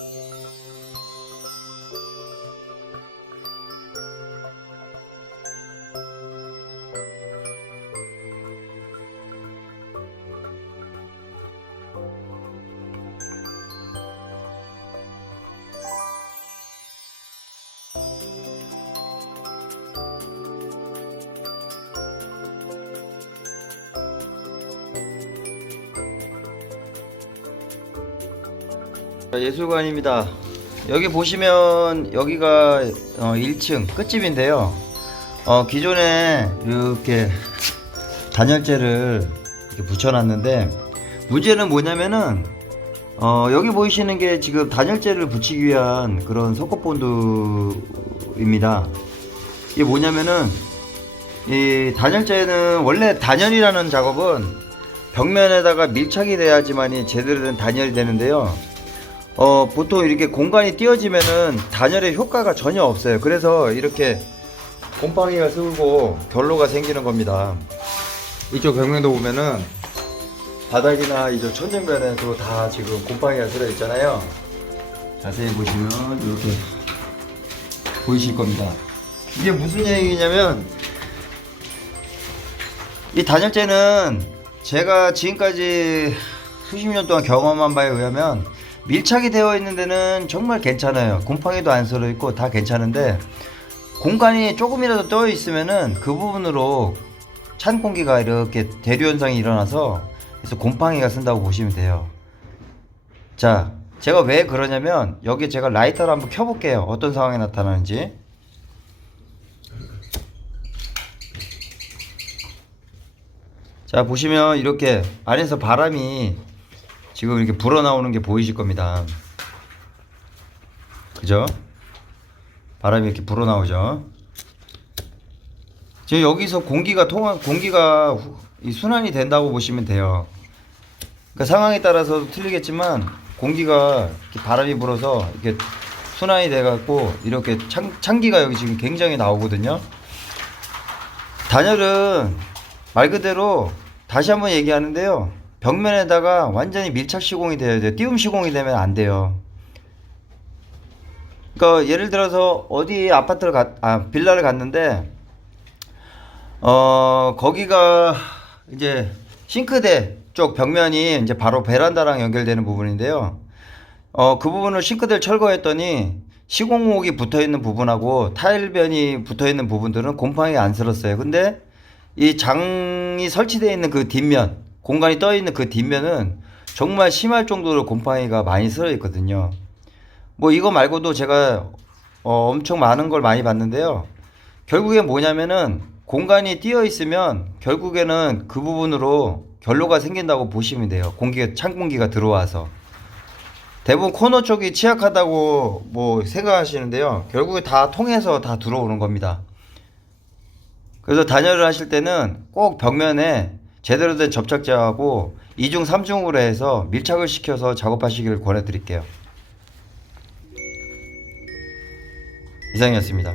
Bye. 자, 예술관입니다. 여기 보시면 여기가 어, 1층 끝집인데요. 어, 기존에 이렇게 단열재를 이렇게 붙여놨는데 문제는 뭐냐면은 어, 여기 보이시는 게 지금 단열재를 붙이기 위한 그런 석고본드입니다. 이게 뭐냐면은 이 단열재는 원래 단열이라는 작업은 벽면에다가 밀착이 돼야지만이 제대로 된 단열이 되는데요. 어, 보통 이렇게 공간이 띄어지면은 단열의 효과가 전혀 없어요. 그래서 이렇게 곰팡이가 쓸고 결로가 생기는 겁니다. 이쪽 벽면도 보면은 바닥이나 이쪽 천정면에도 다 지금 곰팡이가 들어 있잖아요. 자세히 보시면 이렇게 보이실 겁니다. 이게 무슨 얘기냐면 이 단열재는 제가 지금까지 수십 년 동안 경험한 바에 의하면 밀착이 되어 있는 데는 정말 괜찮아요. 곰팡이도 안 쓸어 있고 다 괜찮은데 공간이 조금이라도 떠 있으면은 그 부분으로 찬 공기가 이렇게 대류 현상이 일어나서 그래서 곰팡이가 쓴다고 보시면 돼요. 자, 제가 왜 그러냐면 여기 제가 라이터를 한번 켜볼게요. 어떤 상황이 나타나는지. 자 보시면 이렇게 안에서 바람이 지금 이렇게 불어나오는 게 보이실 겁니다. 그죠? 바람이 이렇게 불어나오죠. 지금 여기서 공기가 통한 공기가 순환이 된다고 보시면 돼요. 그러니까 상황에 따라서 틀리겠지만 공기가 이렇게 바람이 불어서 이렇게 순환이 돼 갖고 이렇게 찬, 찬기가 여기 지금 굉장히 나오거든요. 단열은 말 그대로 다시 한번 얘기하는데요. 벽면에다가 완전히 밀착 시공이 돼야 돼요. 띄움 시공이 되면 안 돼요. 그러니까 예를 들어서 어디 아파트를 갔, 아 빌라를 갔는데 어 거기가 이제 싱크대 쪽 벽면이 이제 바로 베란다랑 연결되는 부분인데요. 어 그 부분을 싱크대를 철거했더니 시공목이 붙어 있는 부분하고 타일변이 붙어 있는 부분들은 곰팡이가 안 슬었어요. 근데 이 장이 설치되어 있는 그 뒷면, 공간이 떠 있는 그 뒷면은 정말 심할 정도로 곰팡이가 많이 슬어 있거든요. 뭐 이거 말고도 제가 어, 엄청 많은 걸 많이 봤는데요. 결국에 뭐냐면은 공간이 띄어 있으면 결국에는 그 부분으로 결로가 생긴다고 보시면 돼요. 공기가 찬 공기가 들어와서. 대부분 코너 쪽이 취약하다고 뭐 생각하시는데요. 결국에 다 통해서 다 들어오는 겁니다. 그래서 단열을 하실 때는 꼭 벽면에 제대로 된 접착제하고 2중, 3중으로 해서 밀착을 시켜서 작업하시기를 권해 드릴게요. 이상이었습니다.